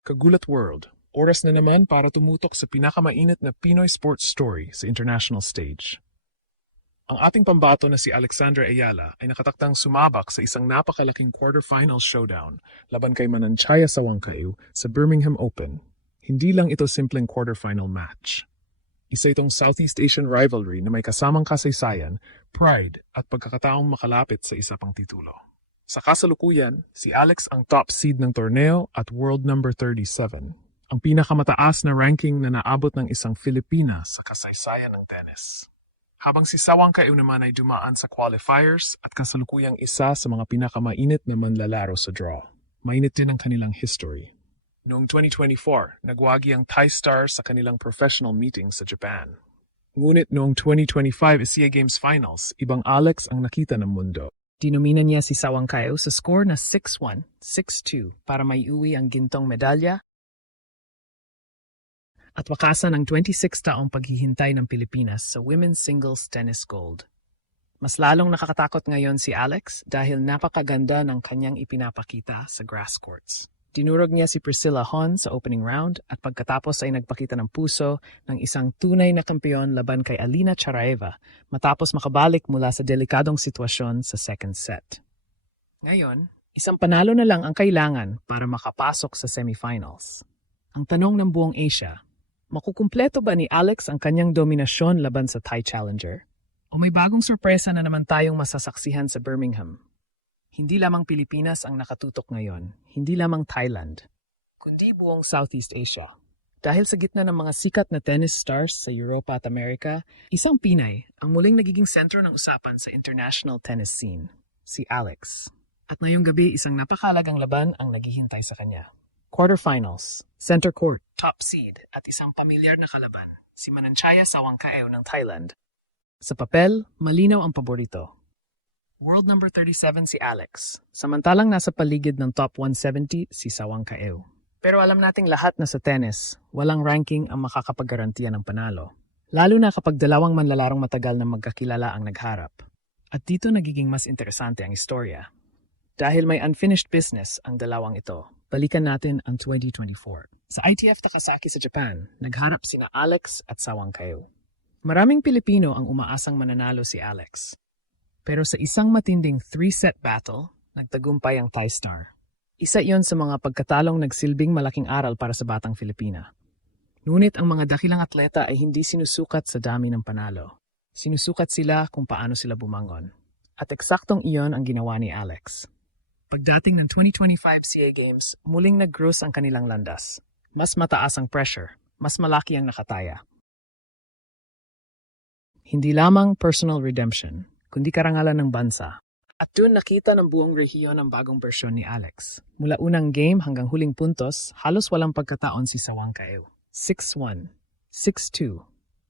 Kagulat World, oras na naman para tumutok sa pinakamainit na Pinoy sports story sa international stage. Ang ating pambato na si Alexandra Ayala ay nakataktang sumabak sa isang napakalaking quarterfinal showdown laban kay Mananchaya Sawangkaew sa Birmingham Open. Hindi lang ito simpleng quarterfinal match. Isa itong Southeast Asian rivalry na may kasamang kasaysayan, pride at pagkakataong makalapit sa isa pang titulo. Sa kasalukuyan, si Alex ang top seed ng torneo at world number 37, ang pinakamataas na ranking na naabot ng isang Filipina sa kasaysayan ng tennis. Habang si Sawangkaew naman ay dumaan sa qualifiers at kasalukuyang isa sa mga pinakamainit na manlalaro sa draw. Mainit din ang kanilang history. Noong 2024, nagwagi ang Thai Stars sa kanilang professional meeting sa Japan. Ngunit noong 2025 Asia Games Finals, ibang Alex ang nakita ng mundo. Dinomina niya si Sawangkaew sa score na 6-1, 6-2 para maiuwi ang gintong medalya at wakasan ang 26 taong paghihintay ng Pilipinas sa women's singles tennis gold. Mas lalong nakakatakot ngayon si Alex dahil napakaganda ng kanyang ipinapakita sa grass courts. Dinurog niya si Priscilla Hon sa opening round at pagkatapos ay nagpakita ng puso ng isang tunay na kampeon laban kay Alina Charaeva matapos makabalik mula sa delikadong sitwasyon sa second set. Ngayon, isang panalo na lang ang kailangan para makapasok sa semifinals. Ang tanong ng buong Asia, makukumpleto ba ni Alex ang kanyang dominasyon laban sa Thai Challenger? O may bagong sorpresa na naman tayong masasaksihan sa Birmingham? Hindi lamang Pilipinas ang nakatutok ngayon, hindi lamang Thailand, kundi buong Southeast Asia. Dahil sa gitna ng mga sikat na tennis stars sa Europa at Amerika, isang Pinay ang muling nagiging sentro ng usapan sa international tennis scene, si Alex. At ngayong gabi, isang napakahalagang laban ang naghihintay sa kanya. Quarterfinals, center court, top seed at isang pamilyar na kalaban, si Mananchaya Sawangkaew ng Thailand. Sa papel, malinaw ang paborito. World number 37 si Alex, samantalang nasa paligid ng top 170 si Sawangkaew. Pero alam nating lahat na sa tennis, walang ranking ang makakapaggarantiya ng panalo. Lalo na kapag dalawang manlalarong matagal na magkakilala ang nagharap. At dito nagiging mas interesante ang istorya. Dahil may unfinished business ang dalawang ito, balikan natin ang 2024. Sa ITF Takasaki sa Japan, nagharap sina Alex at Sawangkaew. Maraming Pilipino ang umaasang mananalo si Alex. Pero sa isang matinding 3-set battle, nagtagumpay ang Thai Star. Isa iyon sa mga pagkatalong nagsilbing malaking aral para sa batang Filipina. Ngunit ang mga dakilang atleta ay hindi sinusukat sa dami ng panalo. Sinusukat sila kung paano sila bumangon. At eksaktong iyon ang ginawa ni Alex. Pagdating ng 2025 SEA Games, muling nag-cruise ang kanilang landas. Mas mataas ang pressure, mas malaki ang nakataya. Hindi lamang personal redemption, kundi karangalan ng bansa. At doon nakita ng buong rehiyon ang bagong bersyon ni Alex. Mula unang game hanggang huling puntos, halos walang pagkataon si Sawangkaew. 6-1, 6-2,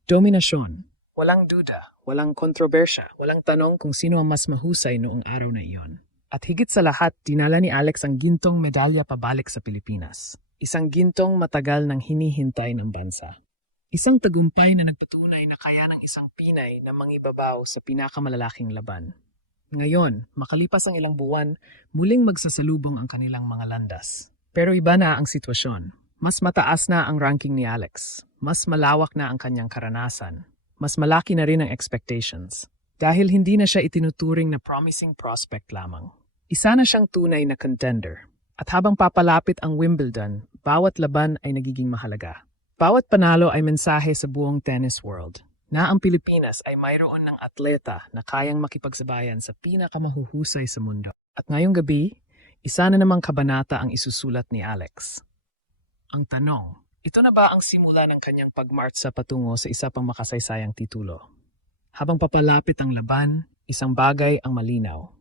dominasyon. Walang duda, walang kontrobersya, walang tanong kung sino ang mas mahusay noong araw na iyon. At higit sa lahat, dinala ni Alex ang gintong medalya pabalik sa Pilipinas. Isang gintong matagal nang hinihintay ng bansa. Isang tagumpay na nagpatunay na kaya ng isang Pinay na mangibabaw sa pinakamalalaking laban. Ngayon, makalipas ang ilang buwan, muling magsasalubong ang kanilang mga landas. Pero iba na ang sitwasyon. Mas mataas na ang ranking ni Alex. Mas malawak na ang kanyang karanasan. Mas malaki na rin ang expectations. Dahil hindi na siya itinuturing na promising prospect lamang. Isa na siyang tunay na contender. At habang papalapit ang Wimbledon, bawat laban ay nagiging mahalaga. Bawat panalo ay mensahe sa buong tennis world na ang Pilipinas ay mayroon ng atleta na kayang makipagsabayan sa pinakamahuhusay sa mundo. At ngayong gabi, isa na namang kabanata ang isusulat ni Alex. Ang tanong, ito na ba ang simula ng kanyang pagmartsa patungo sa isa pang makasaysayang titulo? Habang papalapit ang laban, isang bagay ang malinaw.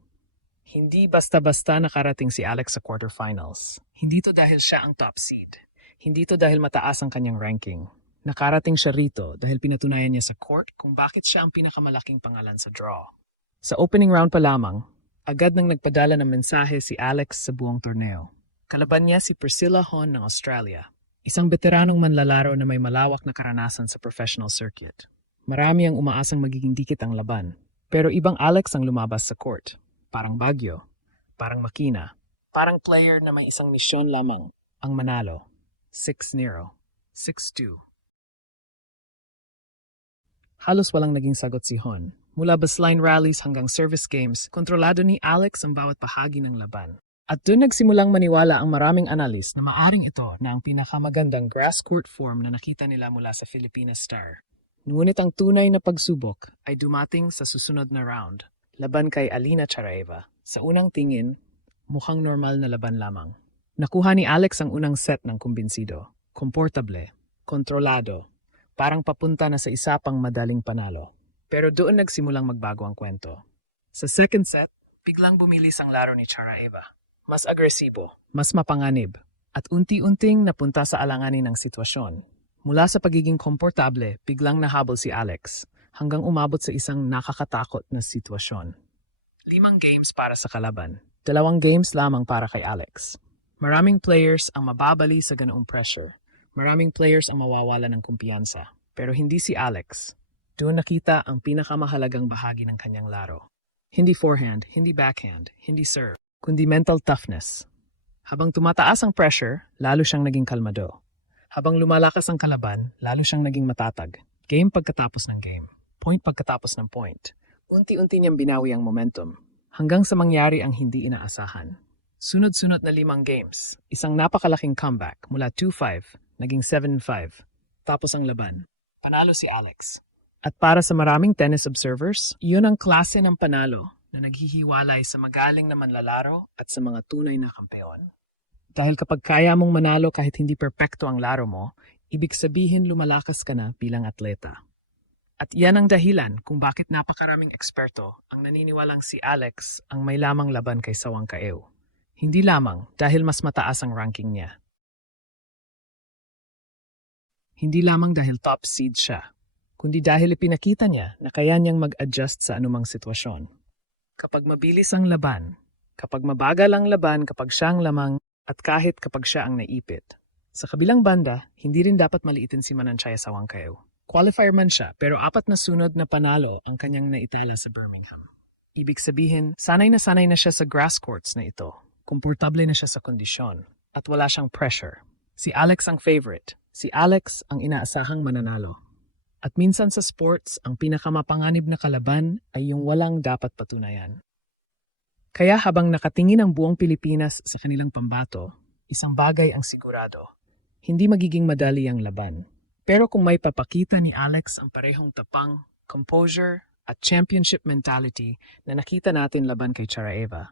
Hindi basta-basta nakarating si Alex sa quarterfinals. Hindi to dahil siya ang top seed. Hindi to dahil mataas ang kanyang ranking. Nakarating siya rito dahil pinatunayan niya sa court kung bakit siya ang pinakamalaking pangalan sa draw. Sa opening round pa lamang, agad nang nagpadala ng mensahe si Alex sa buong torneo. Kalaban niya si Priscilla Hon ng Australia, isang veteranong manlalaro na may malawak na karanasan sa professional circuit. Marami ang umaasang magiging dikit ang laban, pero ibang Alex ang lumabas sa court. Parang Baguio, parang makina, parang player na may isang misyon lamang, ang manalo. 6-0, 6-2. Halos walang naging sagot si Hon. Mula baseline rallies hanggang service games, kontrolado ni Alex ang bawat bahagi ng laban. At doon nagsimulang maniwala ang maraming analis na maaring ito na ang pinakamagandang grass court form na nakita nila mula sa Filipinas Star. Ngunit ang tunay na pagsubok ay dumating sa susunod na round, laban kay Alina Charaeva. Sa unang tingin, mukhang normal na laban lamang. Nakuha ni Alex ang unang set ng kumbinsido. Komportable, kontrolado, parang papunta na sa isa pang madaling panalo. Pero doon nagsimulang magbago ang kwento. Sa second set, biglang bumilis ang laro ni Charaeva. Mas agresibo, mas mapanganib, at unti-unting napunta sa alanganin ng sitwasyon. Mula sa pagiging komportable, biglang nahabol si Alex, hanggang umabot sa isang nakakatakot na sitwasyon. 5 games para sa kalaban, 2 games lamang para kay Alex. Maraming players ang mababali sa ganoong pressure. Maraming players ang mawawala ng kumpiyansa. Pero hindi si Alex. Doon nakita ang pinakamahalagang bahagi ng kanyang laro. Hindi forehand, hindi backhand, hindi serve, kundi mental toughness. Habang tumataas ang pressure, lalo siyang naging kalmado. Habang lumalakas ang kalaban, lalo siyang naging matatag. Game pagkatapos ng game. Point pagkatapos ng point. Unti-unti niyang binawi ang momentum. Hanggang sa mangyari ang hindi inaasahan. Sunod-sunod na 5 games. Isang napakalaking comeback mula 2-5, naging 7-5. Tapos ang laban. Panalo si Alex. At para sa maraming tennis observers, iyon ang klase ng panalo na naghihiwalay sa magaling na manlalaro at sa mga tunay na kampeon. Dahil kapag kaya mong manalo kahit hindi perpekto ang laro mo, ibig sabihin lumalakas ka na bilang atleta. At iyan ang dahilan kung bakit napakaraming eksperto ang naniniwalang si Alex ang may lamang laban kay Sawang Kaew. Hindi lamang dahil mas mataas ang ranking niya. Hindi lamang dahil top seed siya, kundi dahil ipinakita niya na kaya niyang mag-adjust sa anumang sitwasyon. Kapag mabilis ang laban, kapag mabagal ang laban kapag siya ang lamang, at kahit kapag siya ang naipit. Sa kabilang banda, hindi rin dapat maliitin si Mananchaya Sawang Kaew. Qualifier man siya pero 4 na sunod na panalo ang kanyang naitala sa Birmingham. Ibig sabihin, sanay na siya sa grass courts na ito. Komportable na siya sa kondisyon at wala siyang pressure. Si Alex ang favorite. Si Alex ang inaasahang mananalo. At minsan sa sports, ang pinakamapanganib na kalaban ay yung walang dapat patunayan. Kaya habang nakatingin ang buong Pilipinas sa kanilang pambato, isang bagay ang sigurado. Hindi magiging madali ang laban. Pero kung may papakita ni Alex ang parehong tapang, composure at championship mentality na nakita natin laban kay Charaeva,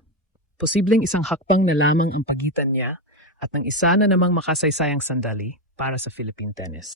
posibleng isang hakbang na lamang ang pagitan niya at ng isa na namang makasaysayang sandali para sa Philippine tennis.